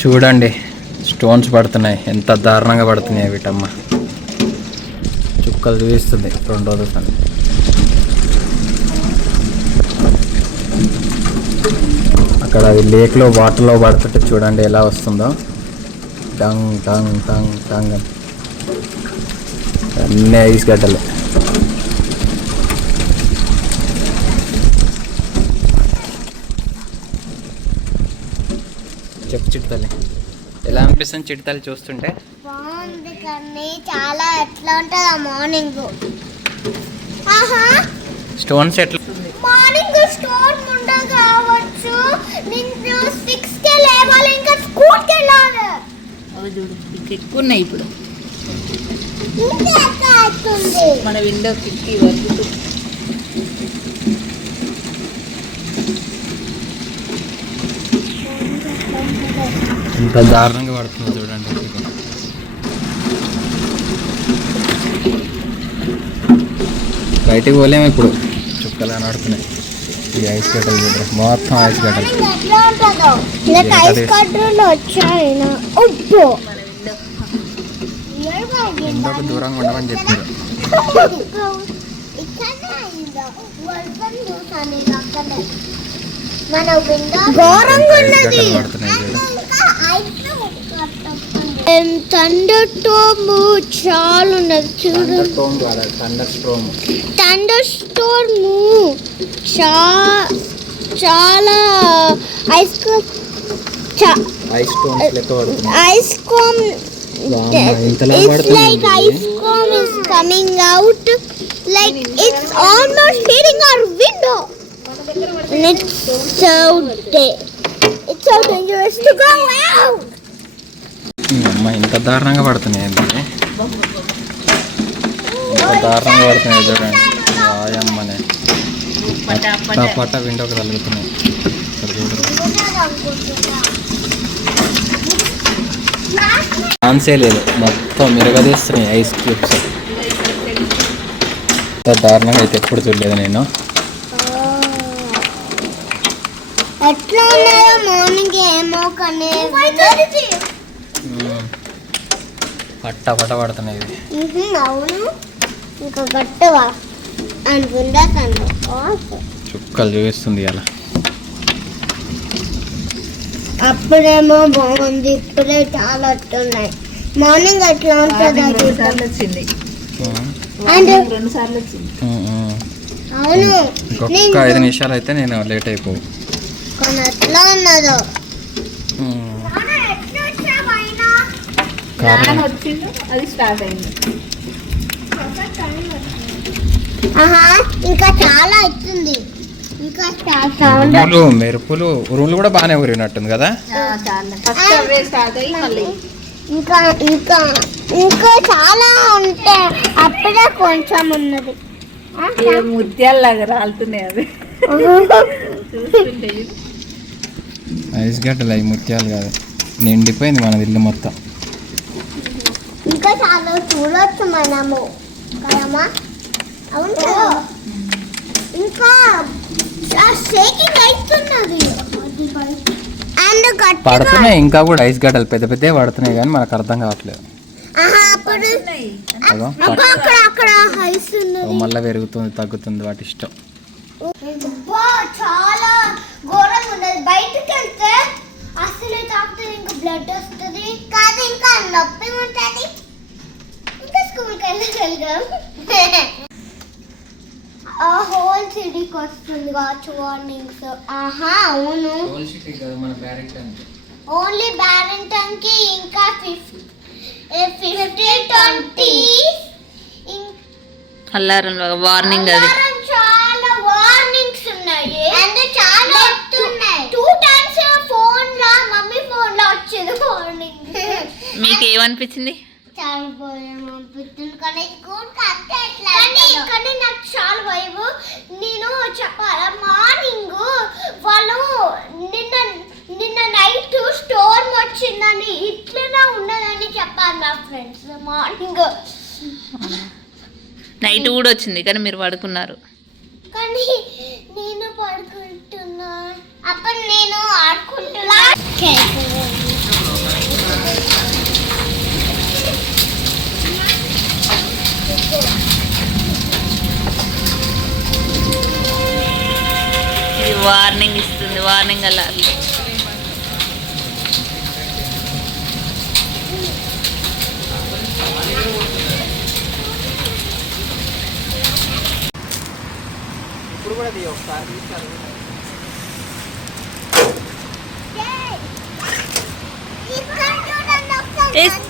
చూడండి స్టోన్స్ పడుతున్నాయి, ఎంత దారుణంగా పడుతున్నాయి వీటమ్మ. చుక్కలు చూపిస్తుంది 2 రోజుల కానీ. అక్కడ అది లేక్లో వాటర్లో పడుతుంటే చూడండి ఎలా వస్తుందో. టంగ్ టంగ్ టంగ్ టంగ్ అని అన్నీ ఐస్ గడ్డలే. చెప్పు చిట్తల్లి, ఎలా అనిపిస్తుంది చిట్తల్లి చూస్తుంటే? బాగుంది కానీ చాలా ఎట్లా ఉంటుందా మార్నింగ్. స్టోన్స్ ఎట్లా మార్నింగ్ స్టోన్ ఉండదు కావచ్చు. నిన్ను 6కే లేవాలి, ఇంకా స్కూల్కి వెళ్ళాలి. చూడు ఎక్కువ ఉన్నాయి ఇప్పుడు. ఇంకా ఎట్లా అవుతుంది మన విండో కిటికీ వరకు. ఎంత దారుణంగా పడుతుందో చూడండి. బయటికి పోలేము ఇప్పుడు, చుక్కలు నడుతున్నాయి. ఈ ఐస్ గడ్డలు చూడండి, మొత్తం ఐస్ గడ్డలు. ఎట్లా ఉంటుందో నాకు ఐస్ కట్టలు వచ్చాయి. ఇంకొక దూరంగా ఉండమని చెప్పారు. థండర్ స్టార్మ్ చాలా ఉన్నది చూడు. థండర్ స్టార్మ్ చాలా ఐస్ కోమ్. It's like ice cream is coming out, like it's almost hitting our window. And it's so dangerous to go out. అమ్మ ఇంత దారుణంగా పడుతున్నాయి అండి, ఇంత దారుణంగా పడుతున్నాయి చూడండి. ఆయమ్మనే పట్ట విండోకి తగులుతున్నాయి. ఛాన్సే లేదు, మొత్తం మిరగదీస్తున్నాయి ఐస్ క్యూబ్స్. ఇంత దారుణంగా అయితే ఎప్పుడు చూడలేదు నేను. ఎట్లా ఉన్నాయో మార్నింగ్ ఏమో కానీ పట్ట పడుతున్నాయి ఇవి. అవును, ఇంకా గట్టవా అనుకుంటా. చుక్కలు చూపిస్తుంది అలా. అప్పుడేమో బాగుంది, ఇప్పుడే చాలా వస్తున్నాయి. మార్నింగ్ అట్లా ఉంటుంది. 2 సార్లు వచ్చింది. అవును, ఇంకొక 5 నిమిషాలు అయితే నేను లేట్ అయిపో. కానీ ఎట్లా ఉన్నదో అది స్టార్ట్ అయింది. ఇంకా చాలా వచ్చింది. ఇంకా మెరుపులు ఉరుములు కూడా బాగానే ఊరినట్టుంది కదా. ఇంకా ఇంకా ఇంకా చాలా ఉంటాయి. అప్పుడే కొంచెం ఉన్నది. ముత్యాలలాగా రాలుతున్నాయి అవి. ఐస్ గడ్డలు అవి ముత్యాలు కాదు, నిండిపోయింది మన ఇల్లు మొత్తం. ఇంకా చాలా చూడొచ్చు మనము కదమ్మా. అవును, ఇంకా షేకింగ్ అవుతున్నది. పడుతున్నాయి ఇంకా కూడా ఐస్ గడ్డలు పెద్ద పెద్ద పడుతున్నాయి కానీ మనకు అర్థం కావట్లేదు. మళ్ళీ పెరుగుతుంది తగ్గుతుంది వాటి ఇష్టం. చాలా ఘోరంగా ఉన్నది. బయటకు వెళ్తే అసలే తాకుతుంది, ఇంకా బ్లడ్ వస్తుంది కాదు, ఇంకా నొప్పి ఉంటుంది. ఇంకా స్కూల్కి వెళ్ళగలిగాం. హోల్ సిటీకి వస్తుంది కావచ్చు వార్నింగ్స్. అవును, ఓన్లీ బ్యారింగ్టన్ కి ఇంకా 50-20 అల్లారం వార్నింగ్. అది చాలా వార్నింగ్స్ ఉన్నాయి. అండ్ చాలా వస్తున్నాయి. 2 times ఫోన్ లో మమ్మీ ఫోన్ లో వచ్చింది వార్నింగ్. మీకు ఏమనిపించింది? చాలా భయం అనిపిస్తుంది కానీ కానీ నాకు చాలా భయం. నేను చెప్పాలా, మార్నింగ్ వాళ్ళు నిన్న నైట్ స్టోర్మ్ వచ్చిందని ఇట్లనే ఉన్నదని చెప్పారు నా ఫ్రెండ్స్. మార్నింగ్ నైట్ కూడా వచ్చింది కానీ మీరు పడుకున్నారు. కానీ నేను పడుకుంటున్నా, అప్పుడు నేను ఆడుకుంటున్నా. వార్నింగ్ ఇస్తుంది, వార్నింగ్ అలా. ఇప్పుడు కూడా ఒకసారి తీస్తారు. ఇక్కడ చూడండి ఒకసారి.